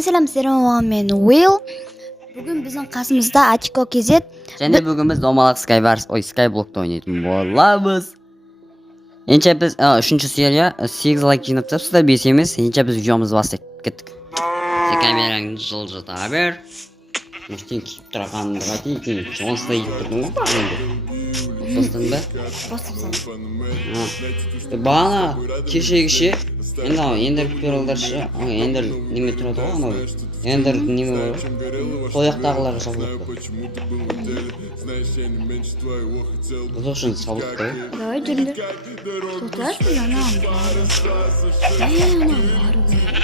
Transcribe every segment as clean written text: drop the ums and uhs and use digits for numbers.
Selam selam men Will. Bugün bizim қасымызда Atiko KZ. Және бүгін біз домалақ Skyblock'ta ойнайтын боламыз. Енше біз 3-ші серия 8 лайк жинап тапсыздар, 5 емес. Енше біз видеомызды бастап кеттік. Сен камераңды жылжыта бер. Мұштен киіп тұрғанды қайтейін. Онсыда етіп тұрдың ғой. Бастың ба? Бастып салды. Бағана кешегіше ендер пералдаршы, ендер неме тұрады ғой, анау ендер неме бар ғой, сояқтағыларға шабылып бұзықшын шабылып қой. Давай жүріңдер. Тұташ біз анам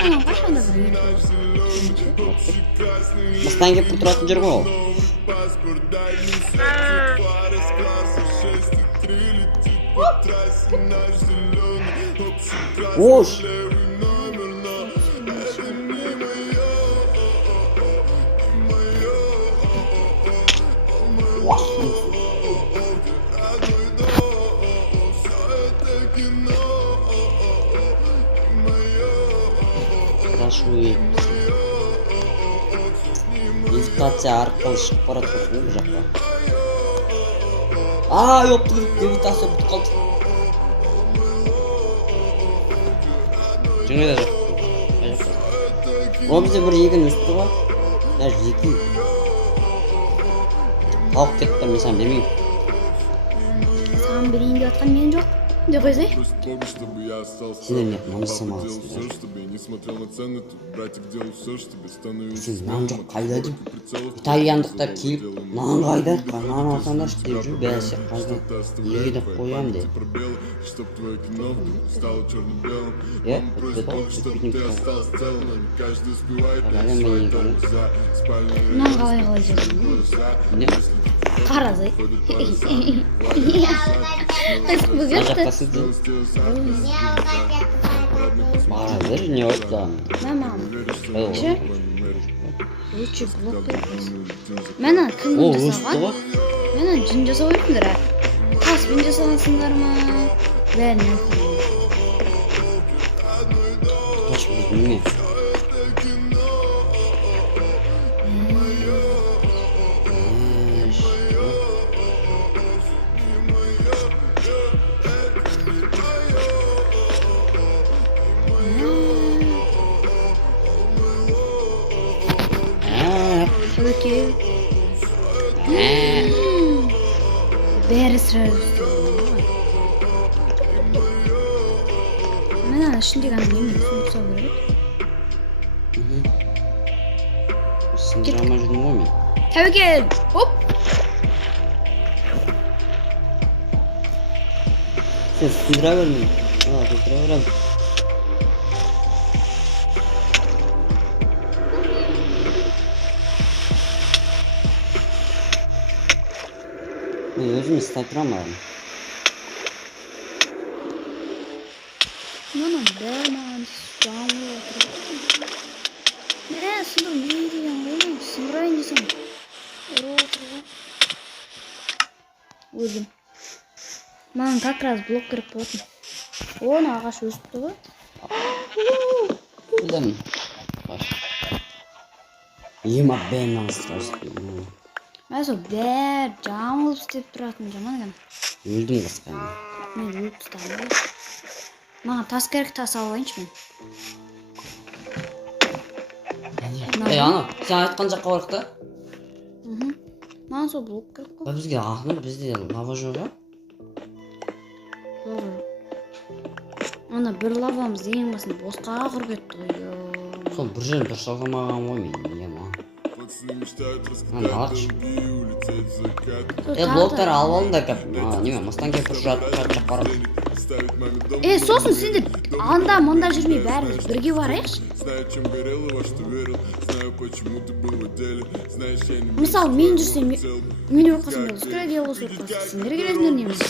анам қашанда бір Мыстан кеп тұратын жер ғой ол. Ош! Левитация арқылы шығып бара жатырсың бұл жаққа. Ёпты, левитация бұтып қалды. Жаңа да жақты. Ол бізде бір егін өсті ғой. Даже екі. Тауық кетті, мен саған бермеймін. Саған берейін деп атқан мен жоқ. Де қойсай? Сендер не намысым аласыңдар. Сен нан жоқ қайда дейм? Итальяндықтар келіп, нан қайда? Нан алсаңдаршы деп жүр, бәсе қайда? Неге деп қоям деп. Өтпеді ғой, өтпейтін Нан қалай жердің? Не? Қаразай. Қысық бүгетті. Бара бер, не ойттан? Мамам. Ше? Өтші блок көріппіз. Мәнен кіммен жасаған? Мәнен жын жасау өйтіндір, таспен жасағансыңдар ма? Бәрін өйтіндір. Тош біз неме? Okey. Бәрі сразу істеді. Мен ана ішіндегі ана немен түсініп керек. Сындыра алмай жүрдім ғой мен. Тәуекел! Оп! Сен сындыра бермейін. Сындыра берем. Мен өзім істей тұрамын. Мана бәрін жамылы отырып. Сындыр не деген ғой? Сындырайын десем. Отырып. Өзім. Маған как раз блок керек болатын. Оны ағаш өсіпті ғой. Білдім. Ема бәрін аңыстырасың. Мен сол бәр жамылып істеп тұратын жаман екен. Өлдім қысқа. Мен өліп тұстағым ғой. Маған тас керек, тас алайыншы мен. Ана, сен айтқан жаққа барық та? Маған сол блок керек қой. Бізге ақныр, бізде лава жоқ ба? Ана бір лавамыз ең басында босқа құрып кетті ғой. Сол бір жерін дұрыс алғамаған ғой мен. Алақшы. Блоктар алып алыңдар кәп. Неме, мұстан кеп жатып барам. Сосын сендер анда-мында жүрмей бәріміз бірге барайықшы. Мысалы, мен жүрсем, мені оқасың, скрәге осы оқасың. Сендер келесіңдер неміз.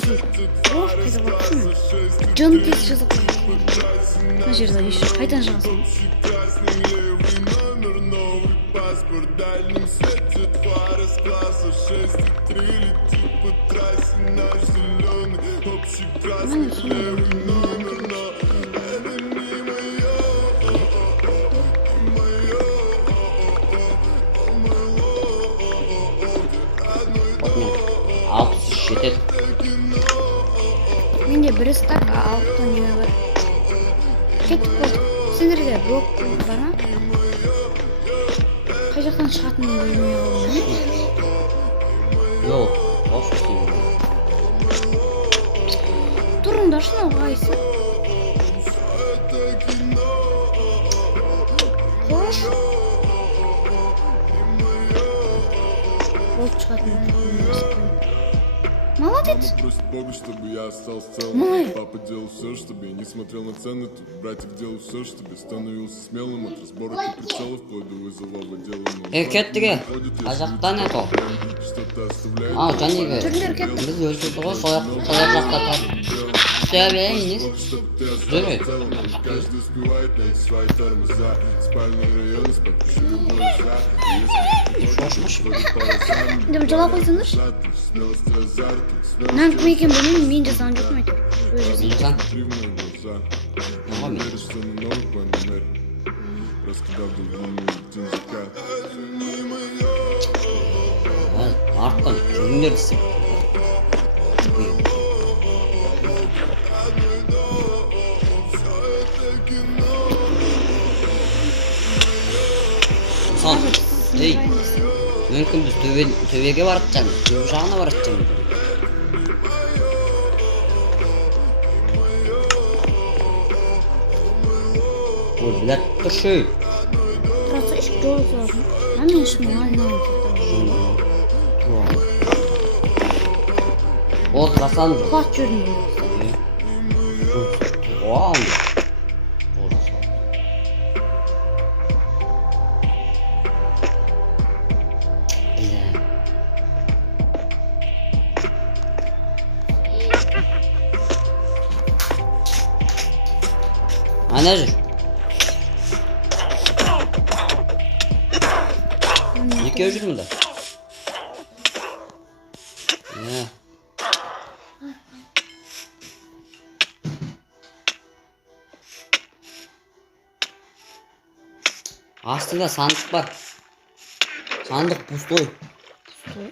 Ош, қайда бақшын мен. Жын тез жазып қойып. Мына жерде еші қайтан жағасың. Паспорт в дальнем свете, фары с класса 6,3 летит по трассе наш зеленый, общий красный левый номер, но это не моё. Жетеді. Менде бір стак, 6 неме бар. Кеттік болдық. Сендерде блок бар ма? Қай жақтан шығатынын білмей қалдым. Yok. Boş istemiyorum. Тұрыңдаршы мынау қайсы? Қош. Болып шығатын. Молодец. Просит Бога, чтобы я остался целым. Мой. Папа делал все, чтобы я не смотрел на цены. Тут братик делал все, чтобы я становился смелым. От разборок и прицелов вплоть до вызового дела. Кетті. Қазақта не то? Что-то оставляет. Және Түрлер кетті. біз өлтірді ғой, сол жақта тұр. Үсте берейін, Чтобы ты Жүрі. остался целым. Каждый успевает найти свои тормоза. Спальный район из-под любой за. Деп жала қойсаңдаршы. Мен кім екенін білмеймін, мен жасаған жоқпын әйтеуір. Өз жасаған. Білсең? Неға мен? Арттан жүріңдер десем. Мысалы, ей, мүмкін біз төбеге барып жатамыз, төбе жағына барып жатамыз. Ой, блядь, тұршы. Тұраса ішіп жол салатын. Мен ішімін айналып жатырмын. Ол тұрасан жоқ. Құлақ жүрдім. Вау. Ана жүр. Екеу жүр мұнда. Астында сандық бар. Сандық пустой. Пустой?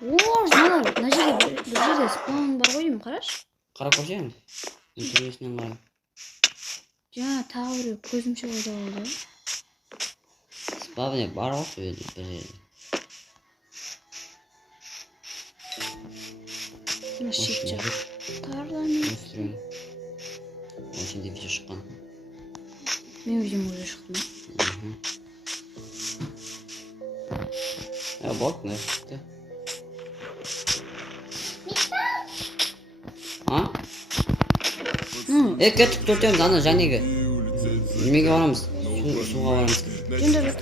О, жиналар. Мына жерде бір жерде спаун бар ғой деймін, қарашы. Қара көрсең. Интернетінен қара. Жаңа тағы біреу көзімше қойда болды. Спавне бар ғой бір жерде. Мына шекчі. Парламент. Осында видео шыққан. Мен видеом уже шықтым. Болды, мына шықты. Кеттік төртеміз, ана жәнегі. Немеге барамыз? Суға барамыз. Жөнді жат.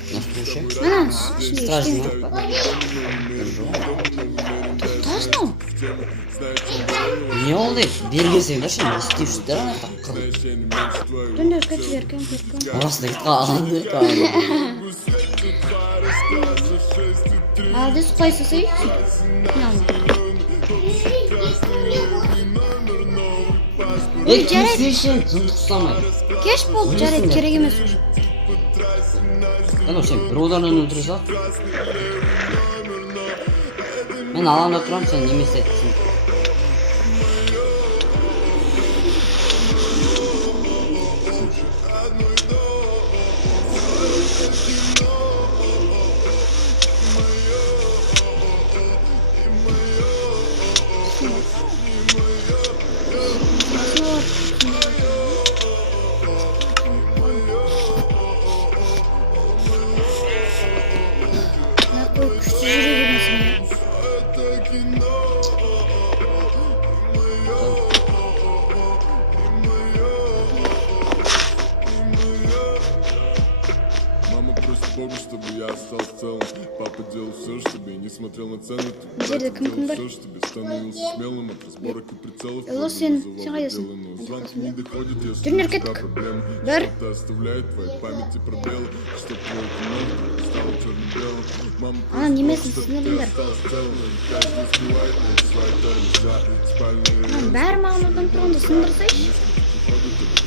Ана ішінде Страшно. Страшно? Не oldu? Belgesel de şimdi istiyorlar ama takıl. Jönді көтіп еркен. Orası da kalandı. Al дес қойса сей. Sen zıntıksamayın. Кеш болды, жарайды, керек емес. Lan o sen bir odanın öldürürsen. Ben alanda oturam sen yemin etsin. Күшті жүре бермесін. Богу, чтобы я остался целым. Папа делал все, чтобы я не смотрел на цены. Жерде кім бар? Все, чтобы я становился смелым от разборок и прицелов. Элло, сен қайдасың? Звонки не доходят, я Жүрнер слышу кеттік. проблем. Бір. Что-то оставляет в твоей памяти пробелы. Чтоб твой кино стало черно-белым. Мама Ана немесін чтобы ты сіңіріңдер. остался целым. Каждый успевает найти свои тормоза. Спальный район. Бәрі маған одан тұрғанда сындырсайшы.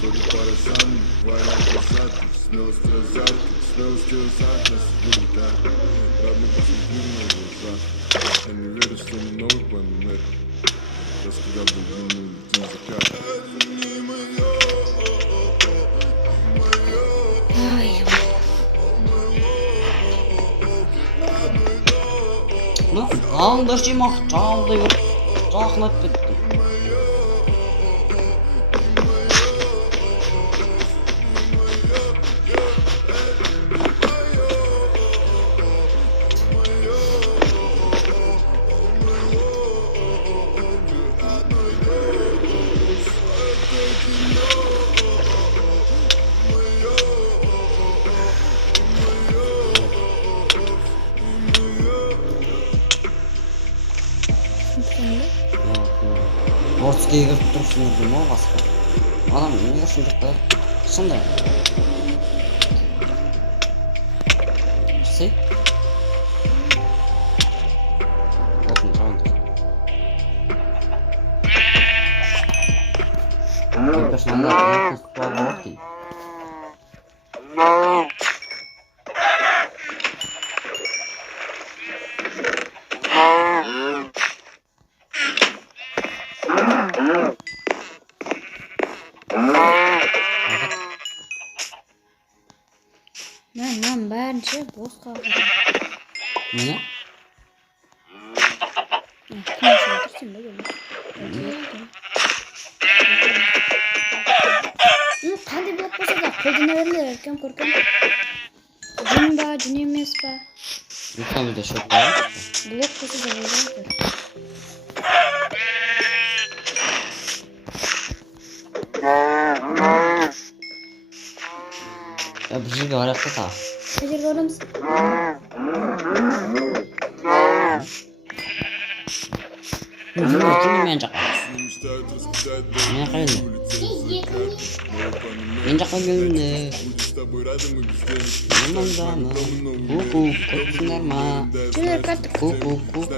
Выходит пара сам, вариант назад, смелость и азарт, смелость и азарт нас будут, да. Равно посмотри на глаза, я не верю, что мы новый планет. Рассказал бы длинную летим закат. Ай, Ну, алдырчымақ жалды yok. Жақынат кетті. Борцкеге кіріп тұрсыңыз дейм ау басқа. Адам неге шындық та? Шындай. Сей? Отын жауынды. Персонанда әйткіз туалға от кейін. Мен бәрінше бос қалды. Не? Кім үшін отырсың ба гөлі? Ну, қандай болып болса да қолдана берілер, әркем көркем. Жүн ба, жүн емес па? Ютубыда шок бар. Блок болса да болған көр. Bir şey var yaptı ta. Қай жерге барамыз? Kim men жаққа? Мечтают раскидать Мен қайда? дом, Мен жаққа келді. будешь с тобой рядом и без денег. Маманданы. Ку-ку, көпсіңдер ма? Жүнер каттық. Ку-ку, ку-ку.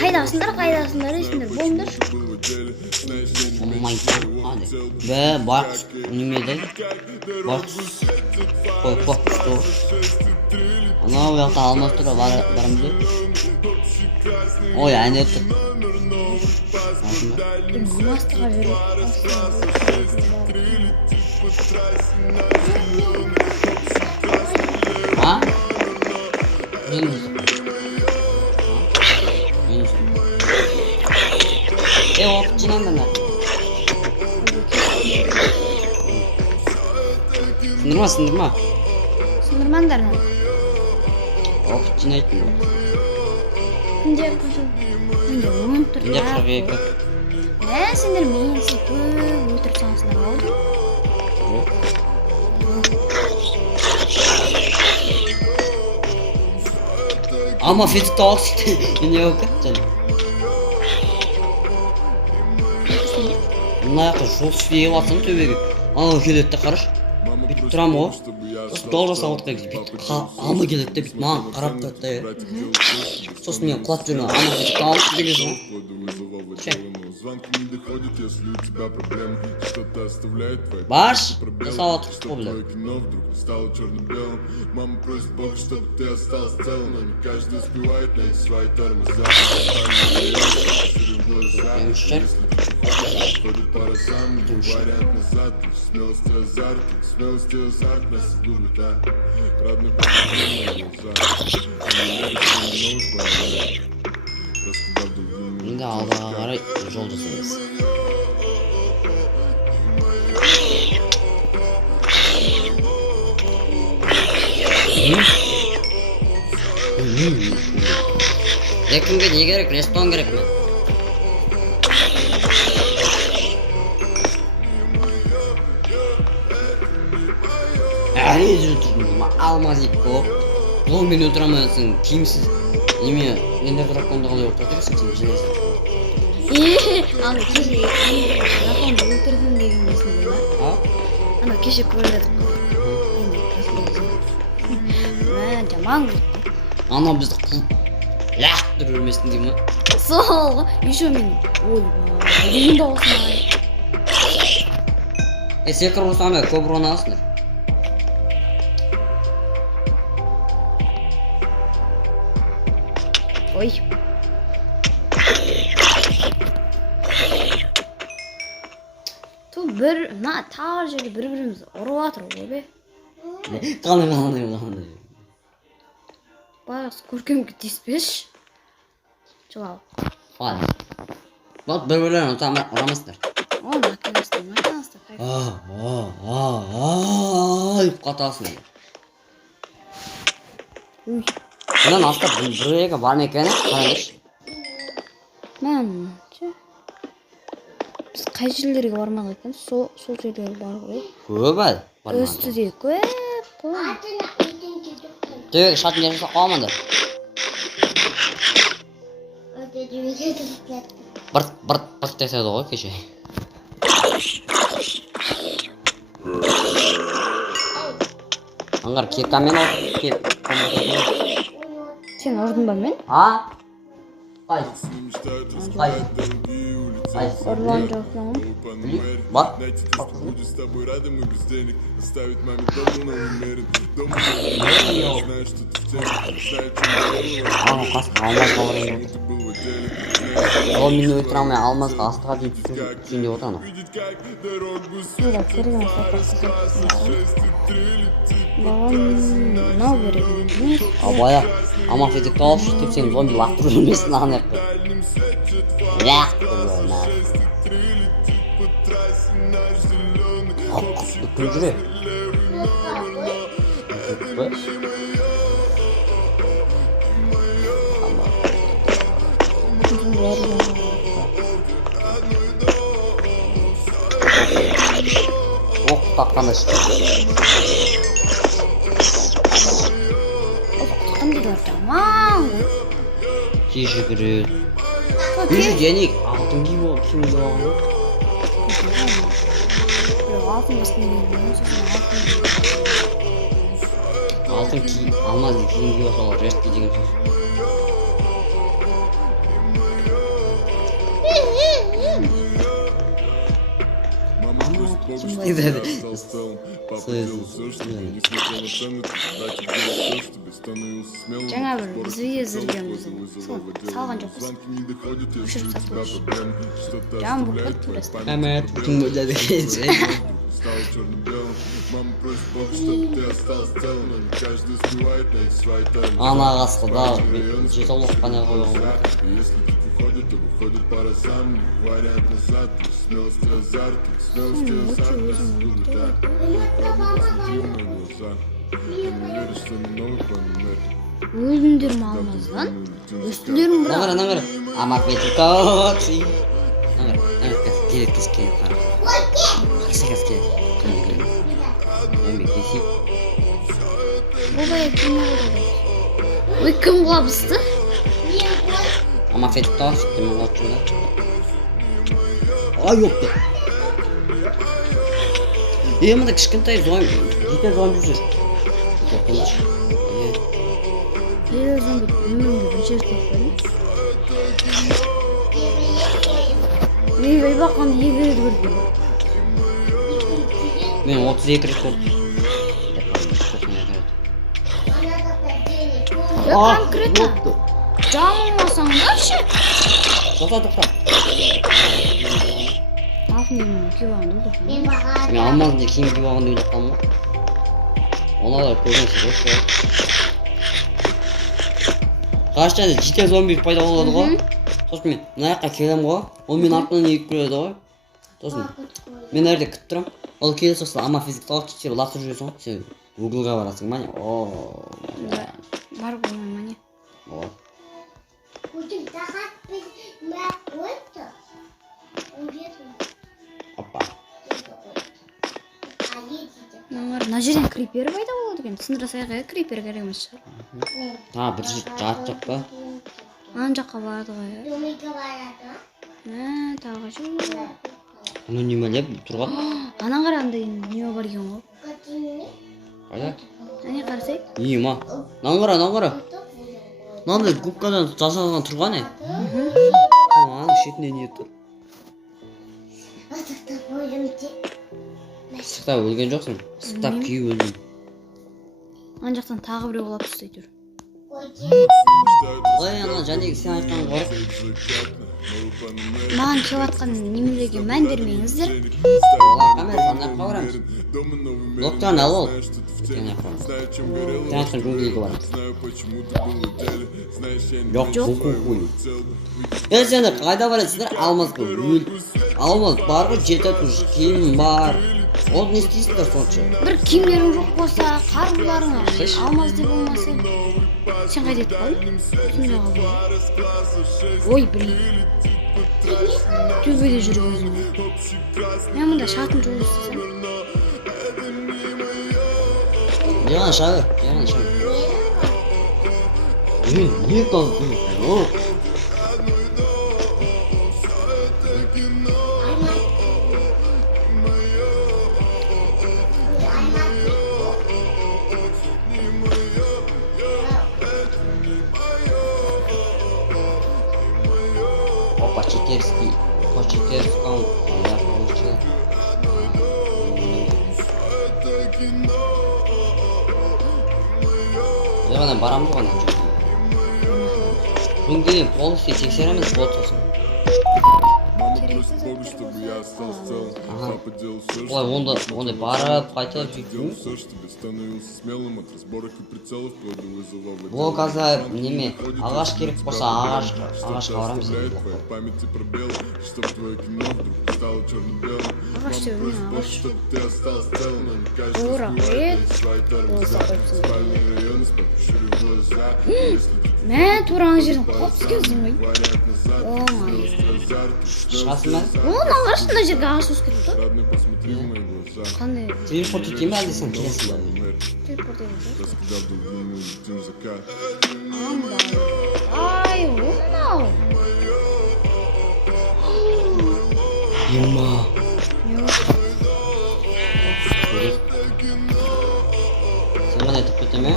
Қайдасыңдар дейсіңдер, болыңдар. Был в отделе, знаешь, я не Olmay. Hadi. Ve bak önümde. Bak. Bak şu. Ana o yakta almaz tura varım diyor. O yani tut. Мастыға жүріп. Ha? Deniz. Deniz. O Çin'den ne? Sındırma. Сындырмаңдар мені. Of Çin aytmıyor. Күнде қашан? Күнде 10 тұр. Günde 42. Сендер мен көп өтірік санасыңдар алды. Ama Fethi Tağısı ne yok canım. Bunlar yakın жол süreyi batsın töbegi. Ана келетті қараш. Бүйтіп тұрам ғой. Сосын жол жасап отырған кезде бүйтіп ана келеді бүйтіп маған қарап тұрады. Сосын мен құлап жүрмін. Ана Fethi Tağısı деген ғой. Звонки не доходят, если у тебя проблемы. Что-то оставляет твои Баш, жасап отырсыз ғой твое білем. кино вдруг стало черно-белым. Мама просит Бога, чтобы ты остался целым. Но не каждый успевает найти свои тормоза. Емші. Ходит пара сам, вариант назад. Смелость и азарт нас губит, да. Родной посмотри на глаза. Не веришь, что мы новый планет. Раскидал другим. Енді алдағы қарай жол жасаймыз. Yakınga ne gerek? Respawn gerek mi? Әрине жүріп алмаз ек көп. Ол мен өлтіремezsin, киімсіз. Неме, ендер драконды қалай өлтіресің, сен жинайсың. Ана кеше драконды өлтірдім деген несінде ма? А? Ана кеше көрдік қой. Жаман көрді. Ана бізді қылып лақтыр өлмесін дей ма? Сол, еще мен ойбай деген дауысын ай. Секір ұрсаңда көп ұрынасыңдар. Ой. Тағы жерде бір-бірімізді ұрып жатыр ғой бе. Қаны. Байғыз көркемге тиіспеші. Жылау. Ладно. Вот бір-бірлерін ұрамайсыңдар. О, наконец-то. Қатасың. Уй. Бұдан астап бір-бірге бармай екені қараңдаршы. Біз қай жерлерге бармақ екен? Сол жерлерге бар ғой. Көп әлі. Өстіде көп қой. Төбеге шатын жерін соққа алмандар. Бырт деседі ғой кеше. Аңғар кепкамен отырып Сен ұрдың ба мен? Ұрлан жоқсың. Бар. Будет с тобой рада, мы без денег. Оставить маме дома на умерен. Дома знаю, что ты в теме. Знаю, чем ты был в отделе. Ол мені өлтіре алмай алмазға астыға дейін түсінде отыраны. Видеть, как дорогу Сюда, керген сапасы. Мынау керек емес. Абая, амақ фетекті алып деп сен зомби лақтыру өлмесін ағын еқпе. Күн жүре. Оқ таққаны шықты. Кей жүгіреді. Үйші денек алтын кей болып кем кей оған. Алтын кей алмаз кей кей осалар рестке деген сөз. стал столом. Папа делал все, чтобы несмотря на цены, так и делал все, чтобы становился смелым. Жаңа бір біз видео түсіргенбіз. Салған жоқпыз. Звонки не доходят, я Өшіріп жду тебя сатылыш. проблем. Что-то Жаңа оставляет бұқыт твоя түресті. память. Әмәт, бүтін мөлдәді кенше. Стало черно-белым. Мама просит Бога, чтобы ты остался целым. Но не каждый успевает найти свои тайны. Ана қасқы да, жеталық қана қойған. Если тут выходит, то выходит по разам. Не вариант назад, смелость и азарт. Смелость и азарт, без выбора. Посмотри в мои глаза. Я не верю, что на новый помер. Өлімдерім алмаздан. Өстілерім бірақ. Наңғыр. Амақ ветикоци. Наңғыр, кез келіп қара. Қарсы кез келіп. Еңбек кесіп. Олай кеме олай. Ой, кім құлабысты? Амақ ветикоци. Демен қотшуда. Ай, өпті. Мында кішкентай зомби. Жете зомби жүр. Тоқтыңдашы. Өзім өмірімде бір жер көппедім. Ей баққанды егереді көрдім. Мен 32 рет көрдім. Конкретно. Жаңылмасаңдаршы. Тоқта. Алтын емін кеп алғанды ғой. Мен алмазында киім киіп алғанда ойлап қалдым ғой. Оны алар көргенсіз дұрыс болады. Ғаштай жете зомби пайда болады ғой. Сосын мен мына жаққа келем ғой. Ол мен артынан егіп келеді ғой. Сосын мен әрде күтіп тұрам. Ол келе сосын ама физикті алып кетіп лақтырып жүресің ғой. Сен углға барасың мане. Бар ғой мане. Вот. Опа. Мына жерден крипер пайда болады екен. Түсіндіре саяқ крипер керек емес шығар. Бір жат жақ па? Ан жаққа барады ғой. Тағы жүр. Оны немелеп тұрға? Ана қарағанда неме бар екен ғой. Қайда? Әне қарасай. Ма. Наңғара. Мынандай губкадан жасалған тұрған не? Аның шетінде не тұр? Ысықта өлген жоқсың. Ысықта күйіп өлдің. Ана жақтан тағы біреу құлап түсті әйтеуір. Ой, ана жәнегі сен айтқан қорық. Маған келіватқан немелерге мән бермеңіздер. Оларға емес, ана жаққа барамыз. Блоктарын ал ол. Сен жаққа барамыз. Сен айтқан жунгілге барамыз. Жоқ, бұл. Сені қайда барасыңдар? Алмаз бұл. Алмаз бар ғой, жетатуш киім бар. Ол не істейсіңдер сонша? Бір киімдерің жоқ болса, қаруларың алмаз деп болмаса. Сен қайда етіп қалдың? Түсінде қалдың. Ой, блин. Төбеде жүріп өзім. Мен мұнда шатын жол істесем. Жаңа шағы. Не қалды? По-читерски, по-читерскому, я получил. Ғана барамыз ғой ана жерге. Бүгінге дейін полностью тексереміз, вот сосын. Ой, ондай барып, қайтып жүйттің. Бұл қаза неме, ағаш керек болса ағашқа барамыз. Ағаш деу, мен ағаш. Орақ рет. Мә, тура ана жерден қоп түскенсің ғой. Шығасың ба? Оның ағашында жерге ағаш өскен тұр. Қандай? Телепорт етейін бе, әлде сен келесің ба? Телепорт етейін. Ай, оңау. Ема. Сен ғана етіп кете ме?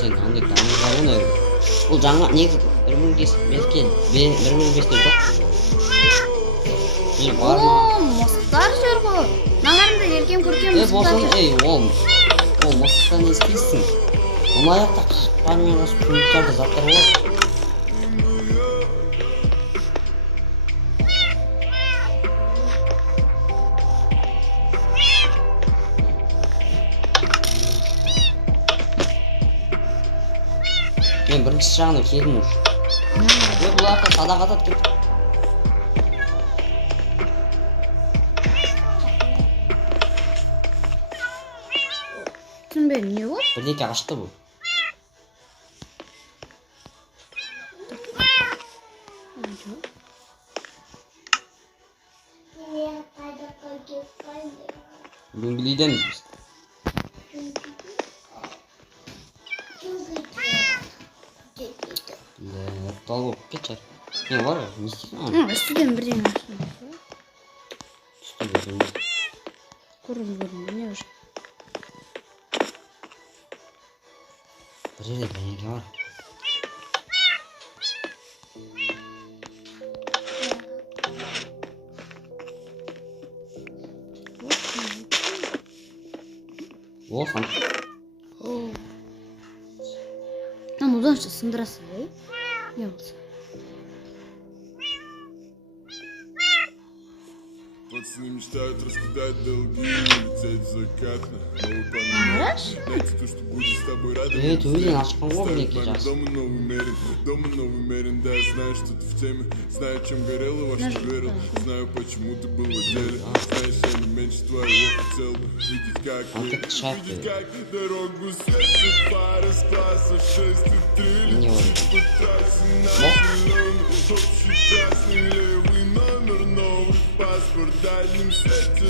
Сен қандай дамыз бар оны? Бұл жаңа негізі 1.5'те жоқ. Бар ма? Мысықтар жүр ғой. Нағарында еркем көркем мысықтар жүр. Ол мысықта не істейсің? Оны аяқта қашықтармен қосып күндіктарды заттар болады. Мен бірінші жағына келдім ұш. Бұл арқа садақ атады кет. Түсінбедім, не болды? Бірдеке ашты бұл. Дөңгелейдеміз біз. Тал болып кетші. Не бар ғой, не істейсің? Үстіден бірден ашты. Түсті көрдім. Көрдім, не уже? Бір жерде бірдеңке бар. О, сан. Одан сындырасың ғой? Не болса? Пацаны мечтают раскидать долги, лететь в закат на новый панель. Дайте то, что будет с тобой рядом. Өзен ашқан ғой бірдеңке жас. Дома новый мерен, да, я знаю, что ты в теме. Знаю, чем горел и во что верил. Знаю, почему ты был в отделе. Знаешь, я не меньше твоего хотел бы видеть, как дорогу светит пара с класса 6 и 3. По трассе на зеленый, общий красный левый номер, новый паспорт, дальним свете.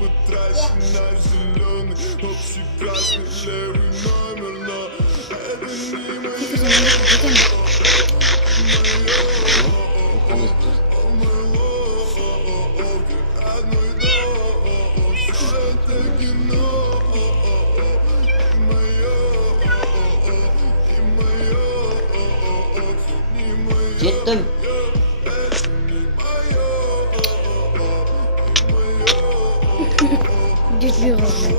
По трассе на зеленый, общий красный левый номер, но это не мое. Жетtim. Жетпей қалды.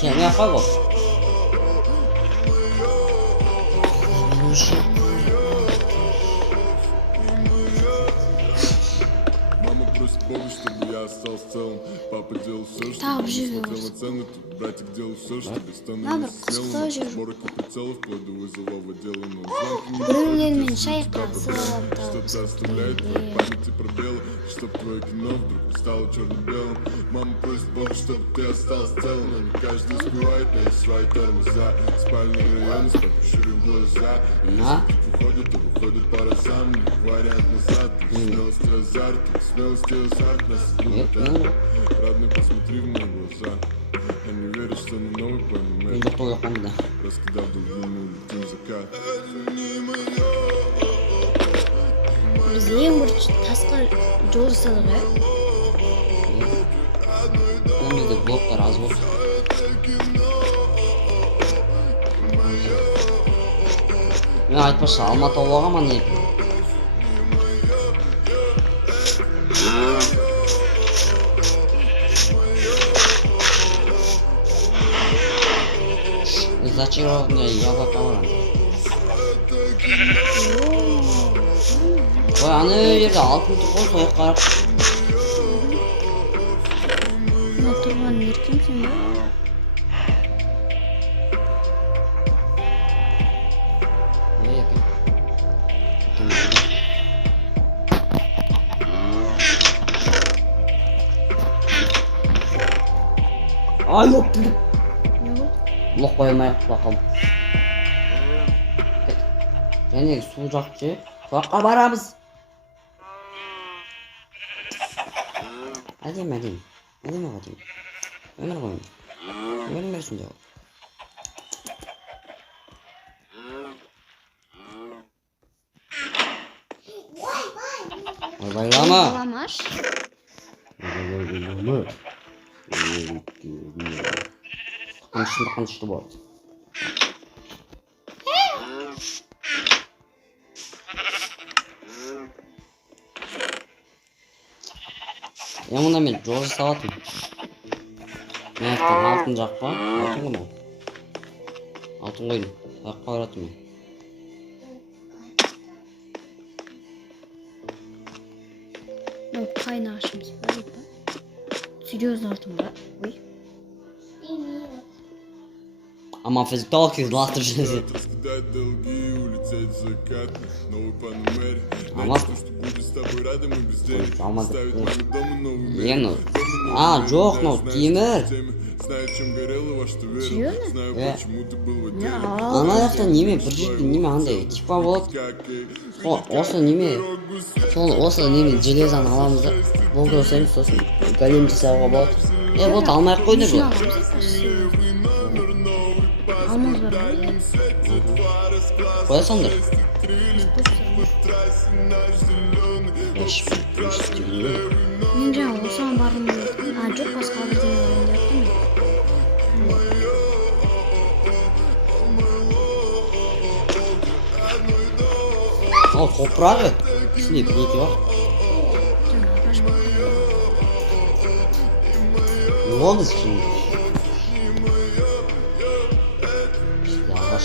Sen yapar bu. Мама просит помощь, чтобы я остался целым. Папа делал все, Да, чтобы обживелся. несмотря на цены, тут братик делал все, чтобы Надо становился смелым. кстати. Сборок и прицелов, вплоть до вызового дела, но звонки не Біреулермен доходят, шайқасып, что-то оставляет в твоей памяти пробелы, чтоб твое кино вдруг не стало черно-белым. Мама просит Бога, чтобы ты остался целым, но не каждый успевает найти свои тормоза. Спальный район, расширив глаза, и если кто-то выходит, то выходит по разам. Вариант назад, смелости азарт, смелости азарт нас Нет, губит. Родной, посмотри в мои глаза. Я не верю, что на новый план Ben de yapamam da. раскидав долгину, летим закат. Біз ең бірінші тасқа жол жасадық, ә? Önümüzde bloklar az olsun. Ben айтпашы Алматы ауаға ма не? Зачарование яблоко барам. Ой, аны жерде алтын тұр ғой, сояқ қарап. Мына тұрған еркем сен ба? Екен. Ай, yok. Не болды? Блок қоймай бақым. Және су жақ же. Соққа барамыз. Әдем. Әдем ғадем. Өмір қойым. Өмір мерсін жауап. Ойлама. Баламаш. Қанышты болады. Мұнда мен жол жасаватым. Мен алтын жаққа, алтын ғой. Алтын қойдым. Жаққа баратым мен. Ну, қайын ағашымыз бар еді ба? Серьезно алтын ба? Ой. Ама физикалки зластыр жөнесі. Раскидать долги, улететь в закат. Новый Панамер. Ама. Что будет с тобой рядом и без денег. Ама. Ставить новый дом и новый мир. Ені. Жоқ, ну, темір. Знаю, чем горело, во что верил. Серьезно? Знаю, почему ты был в отделе. Ана жақта неме, бір жерде неме андай. Типа болады. Осы неме. Осы неме железаны аламыз да. Болды осаймыз, сосын голем жасауға болады. Вот алмай ақ қойды бұл. Алмаз бар ғой. Қоя салыңдар. Мен жаңа осыған барғым келеді. Жоқ, басқа бірдеңе барайын деп тұрмын. Ал топырағы. Ішінде бір неке бар. Жаңа ағаш бар. Не болды şimdi? İşte ағаш.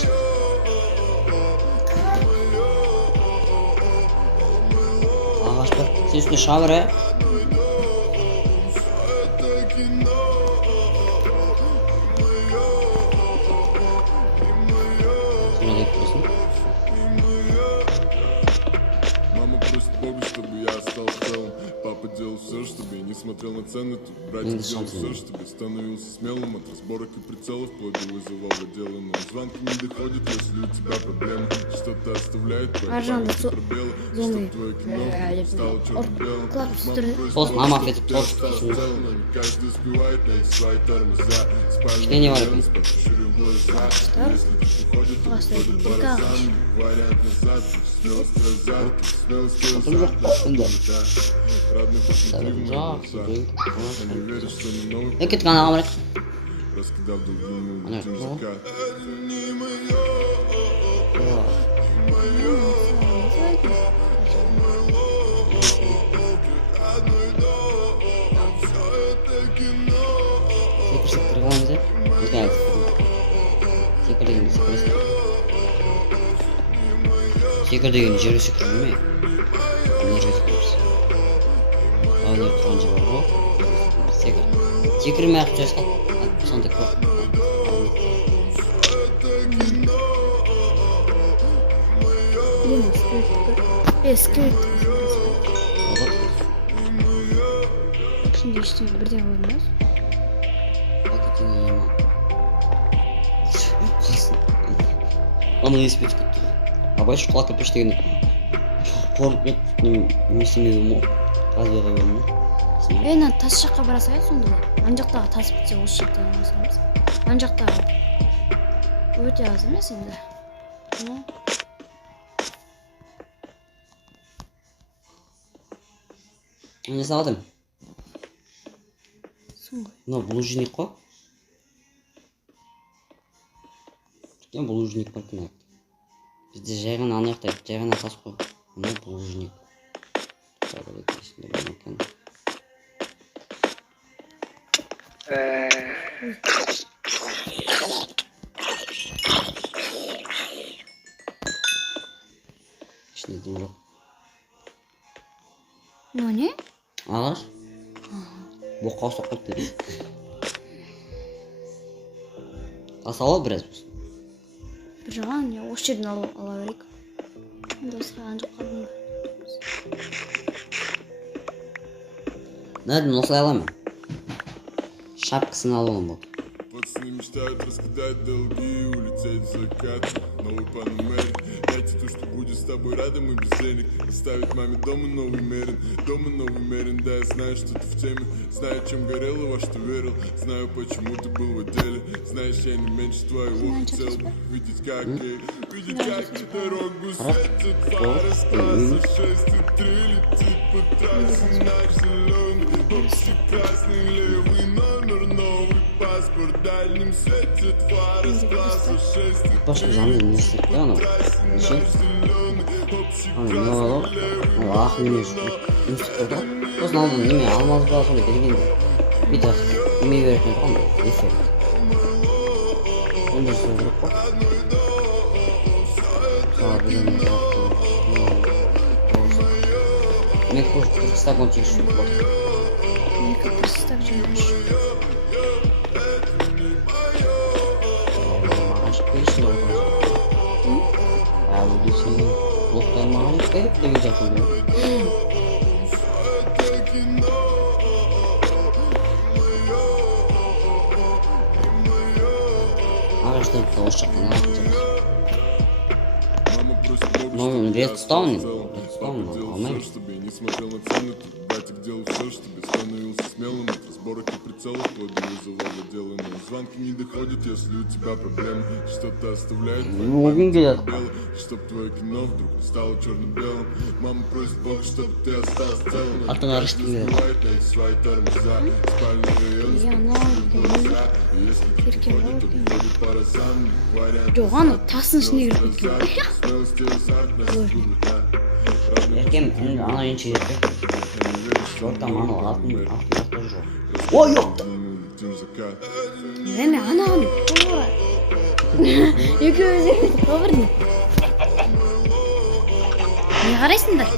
Ағаш бар. Сен үстіне шабыр, ә? Сен не тұрсың? Мама просит Бога, чтобы я остался целым. Папа делал все, чтобы я не смотрел на цены. Тут братик делал все, чтобы я становился смелым. От разборок и прицелов вплоть до вызового дела. Но звонки не доходят, если у тебя проблемы. Что-то оставляет твои памяти пробелы. Чтоб твое кино стало черно-белым. Мама просит Тост, Бога, мама чтобы опять ты тост. остался целым. Но не каждый успевает найти свои тормоза. Что не варит? Расширив глаза. Если ты приходит, то выходит по разам. Вариант назад, смелость азарт, смелость азарт. Родной, посмотри в мои глаза. Я не верю, что на новый Eket kan ağamırık. раскидав долгину, Ана, летим в ну. закат. Секір дегенде секіресің. Секір дегенде жерге секіріп жүрме. Мына жерге секіресің. Айлар тұрған жер бар ғой. Секір. Секірмей ақ жүресің. Сондай көп. Скрит. Болады. Şimdi eşitimi birden koymuyoruz. Hakikaten iyi ama. Ана есіме түсіп кетті. Абай şu құлаққа пештеген қорып немесіне мо қазбайға бөлімі. Ана тас жаққа бара салайық сонда. Ана жақтағы тас бітсе осы жақта алмасамыз. Ана жақтағы өте аз емес енді. Не салдым? Соңғы. Мынау булыжник қой.Кен булыжник бар екен. Бізде жай ғана ана жақта жай ғана тас қой. Мынау булыжник. İçinde değil yok. Ne? Ağaç. Boqa soqib dedi. Asal biraz bu. Bir жағын ya осы жерден ала берейік. Достар ана жаққа қалдым. Nereden осылай аламын? Шапкасын алып аламын болды. Пацаны мечтают раскидать долги, улететь в закат. Новый панамер, дайте то, что будет с тобой рядом и без денег. Оставить маме дома новый мерин. Да, я знаю, что ты в теме. Знаю, чем горел и во что верил. Знаю, почему ты был в отделе. Знаешь, я не меньше твоего хотел бы видеть, как дорогу светит фары. С 6,3 летит по трассе. Наш зеленый, общий красный, левый номер, новый паспорт. В дальнем светит фары. С класса 6,3 Başka zaman ne hissetti onu? Şey. Hani ne oldu? Allah ne üstüde. O zaman aldın ne almaz biraz sonra belirgin. Bir de yemeği verirken tamam mı? Yeter. Ondan sonra bak. Sağ bilin de. Ne koş Türkistan konuşuyor şu bak. Ne kapısı tak canmış. Peşinde oturacak. Ya bu dişi bloktan mağara garip de güzel oluyor. Ağaçta da o şaka ne yapacağız? Ну, редстоун алmayım. Чтобы я не смотрел на цены, тут братик делал все, чтобы я становился смелым. От разборок и прицелов вплоть до вызова дела. Но звонки не доходят, если у тебя проблемы. Что-то оставляет белый, чтоб твое кино вдруг стало черно-белым. Мама просит Бога, чтобы ты остался целым. Забывает на свои тормоза. Спальный район, если ты приходит, то приходит пара самых вариантов. Жоқ, ана тастың ішіне кіріп кеткен. Смелости и азарт нас будут, да. Erken ana yeni çekti. Ortam ana altın yakta жоқ. Ой, yok. Неме, анаған екеуі жерді қабырдың. Не қарайсыңдар?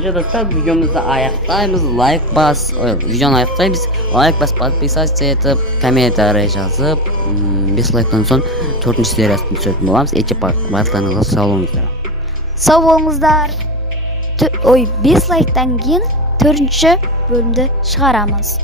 Videoda videomuzu аяқтаймыз, лайк бас, videonu аяқтаймыз, лайк бас, подписаться етіп, комментарий жазып, 5 лайктан соң 4-ші сериясын түсіретін боламыз. Барлықтарыңызға сау болыңыздар. Сау болыңыздар. 5 лайктан кейін 4-ші бөлімді шығарамыз.